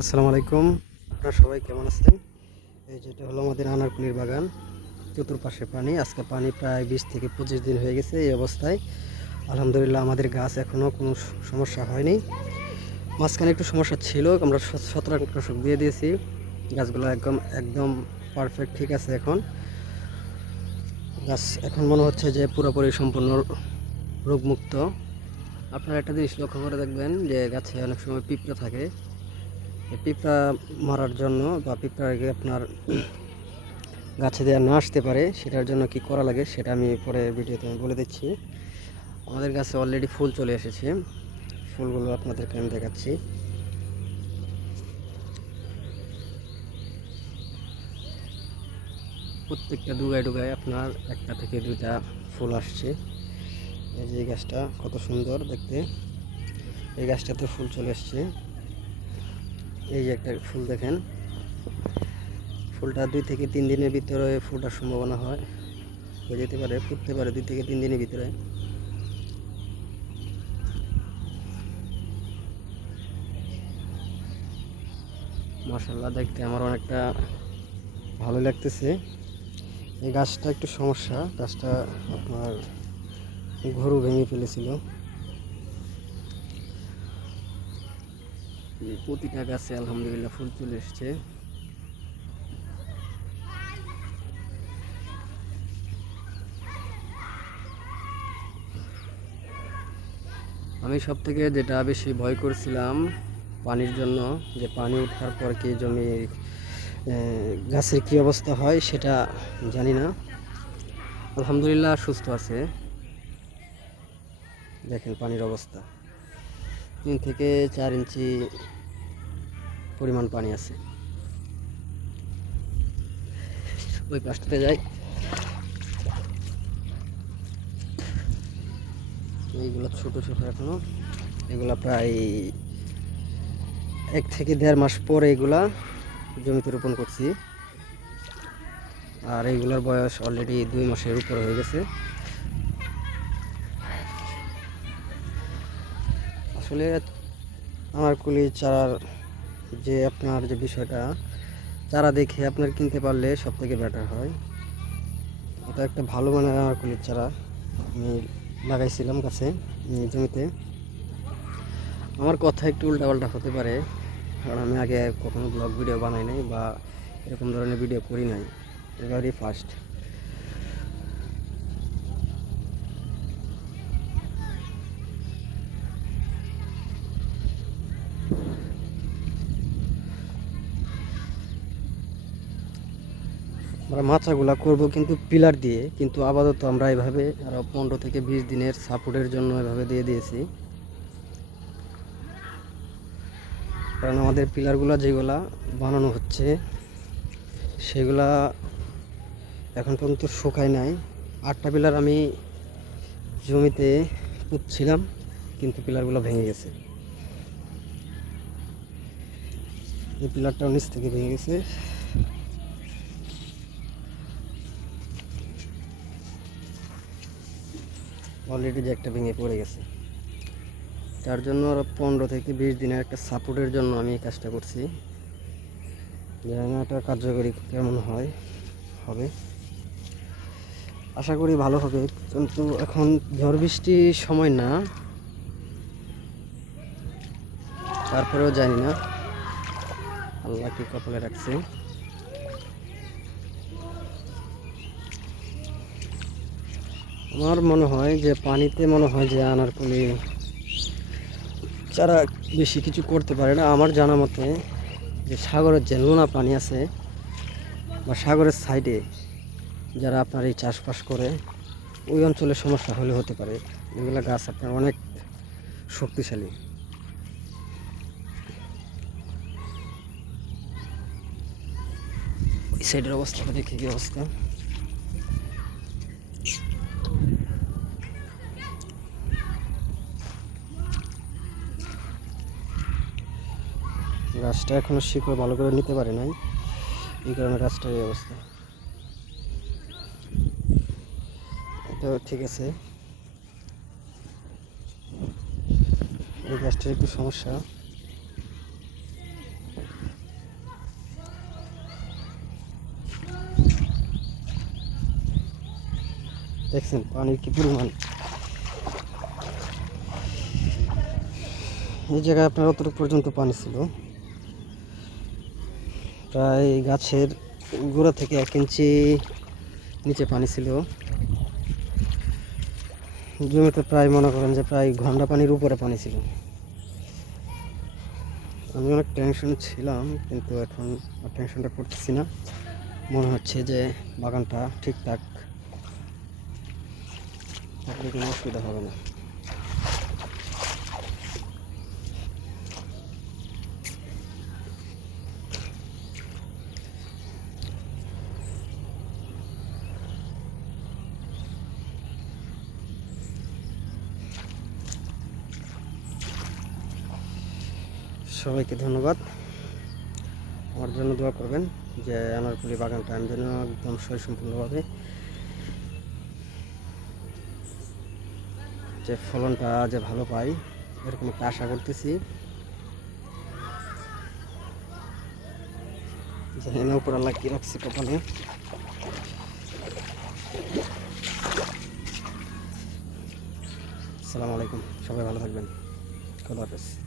আসসালামু আলাইকুম। আপনারা সবাই কেমন আছেন? এই যেটা হলো আমাদের আনারকুলির বাগান। চতুর্পাশে পানি। আজকে পানি প্রায় 20 থেকে 25 দিন হয়ে গেছে এই অবস্থায়। আলহামদুলিল্লাহ আমাদের গাছ এখনও কোনো সমস্যা হয়নি। মাঝখানে একটু সমস্যা ছিল, আমরা ছত্রাকনাশক দিয়ে দিয়েছি। গাছগুলো একদম একদম পারফেক্ট ঠিক আছে এখন। গাছ এখন মনে হচ্ছে যে পুরোপুরি সম্পূর্ণ রোগমুক্ত। আপনারা একটা জিনিস লক্ষ্য করে দেখবেন যে গাছে অনেক সময় পিঁপড়া থাকে। এই পিঁপড়া মারার জন্য বা পিঁপড়াকে আপনার গাছে দেওয়া না আসতে পারে, সেটার জন্য কি করা লাগে সেটা আমি পরে ভিডিওতে আমি বলে দিচ্ছি। আমাদের গাছে অলরেডি ফুল চলে এসেছে, ফুলগুলো আপনাদেরকে আমি দেখাচ্ছি। প্রত্যেকটা ডুগায় ডুগায় আপনার একটা থেকে দুইটা ফুল আসছে। এই যে এই গাছটা কত সুন্দর দেখতে, এই গাছটাতে ফুল চলে এসছে। এই যে একটা ফুল দেখেন, ফুলটা 2 থেকে 3 দিনের ভিতরে ফোটার সম্ভাবনা হয়ে যেতে পারে, ফুটতে পারে 2 থেকে 3 দিনের ভিতরে। মাশাআল্লাহ, দেখতে আমার অনেকটা ভালো লাগতেছে। এই গাছটা একটু সমস্যা, গাছটা আপনার গরু ভেঙে ফেলেছিল। প্রতিটা গাছে আলহামদুলিল্লাহ ফুল চলে এসছে। আমি সব থেকে যেটা বেশি ভয় করছিলাম পানির জন্য, যে পানি ওঠার পর কি জমি গাছের কি অবস্থা হয় সেটা জানি না। আলহামদুলিল্লাহ সুস্থ আছে। দেখেন পানির অবস্থা, 3 থেকে 4 ইঞ্চি পরিমাণ পানি আছে। ওই পাশটাতে যাই, এইগুলো ছোট ছোট এখনো, এগুলা প্রায় 1 থেকে 1.5 মাস পরে এগুলা জমিতে রোপণ করছি। আর এইগুলোর বয়স অলরেডি 2 মাসের উপর হয়ে গেছে। আসলে আনারকুলি চারার যে আপনার যে বিষয়টা, চারা দেখে আপনার কিনতে পারলে সব থেকে বেটার হয়। এটা একটা ভালো মানের আনারকুলির চারা আমি লাগাইছিলাম গাছে, জমিতে। আমার কথা একটু উল্টাপাল্টা হতে পারে, কারণ আমি আগে কখনো ব্লগ ভিডিও বানাই নাই বা এরকম ধরনের ভিডিও করি নাই, এবারই ফার্স্ট। আমরা মাচাগুলা করব কিন্তু পিলার দিয়ে, কিন্তু আপাতত আমরা এভাবে আরও 15 থেকে 20 দিনের সাপোর্টের জন্য এভাবে দিয়ে দিয়েছি। কারণ আমাদের পিলারগুলো যেগুলা বানানো হচ্ছে সেগুলা এখন পর্যন্ত শুকায় নাই। 8টা পিলার আমি জমিতে পুঁতছিলাম, কিন্তু পিলারগুলো ভেঙে গেছে। এই পিলারটাও নিচ থেকে ভেঙে গেছে। অলরেডি যে একটা ভেঙে পড়ে গেছে, তার জন্য আরও 15 থেকে 20 দিনের একটা সাপোর্টের জন্য আমি এই কাজটা করছি। জানি না এটা কার্যকরী কেমন হবে, আশা করি ভালো হবে। কিন্তু এখন ঝড় বৃষ্টির সময় না, তারপরেও জানি না আল্লাহ কি কপালে রাখছে। আমার মনে হয় যে পানিতে মনে হয় যে আনারকুলি চারা বেশি কিছু করতে পারে না আমার জানা মতে। যে সাগরের যে নোনা পানি আছে বা সাগরের সাইডে যারা আপনার এই চাষবাস করে, ওই অঞ্চলে সমস্যা হলে হতে পারে। এগুলো গাছ আপনার অনেক শক্তিশালী। ওই সাইডের অবস্থাটা দেখে কি অবস্থা। গাছটা এখনো শিকড় ভালো করে নিতে পারে নাই, এই কারণে গাছটার এই অবস্থা। এটা ঠিক আছে, এই গাছটার একটু সমস্যা। দেখছেন পানির কি পরিমাণ। এই জায়গায় আপনার অতটুকু পর্যন্ত পানি ছিল, প্রায় গাছের গোড়া থেকে 1 ইঞ্চি নিচে পানি ছিল। জমিতে প্রায় মনে করেন যে প্রায় ঘন্টা পানির উপরে পানি ছিল। আমি অনেক টেনশন ছিলাম, কিন্তু এখন আর টেনশনটা করতেছি না। মনে হচ্ছে যে বাগানটা ঠিকঠাক থাকলে কোনো অসুবিধা হবে না। সবাইকে ধন্যবাদ। আমার জন্য দোয়া করবেন যে আনারকুলি বাগানটা আমি যেন একদম সম্পূর্ণভাবে যে ফলনটা যে ভালো পাই, এরকম একটা আশা করতেছি। জানি না উপর আল্লাহ কি রাখছি কপালে। আসসালামু আলাইকুম, সবাই ভালো থাকবেন। খোদা হাফেজ।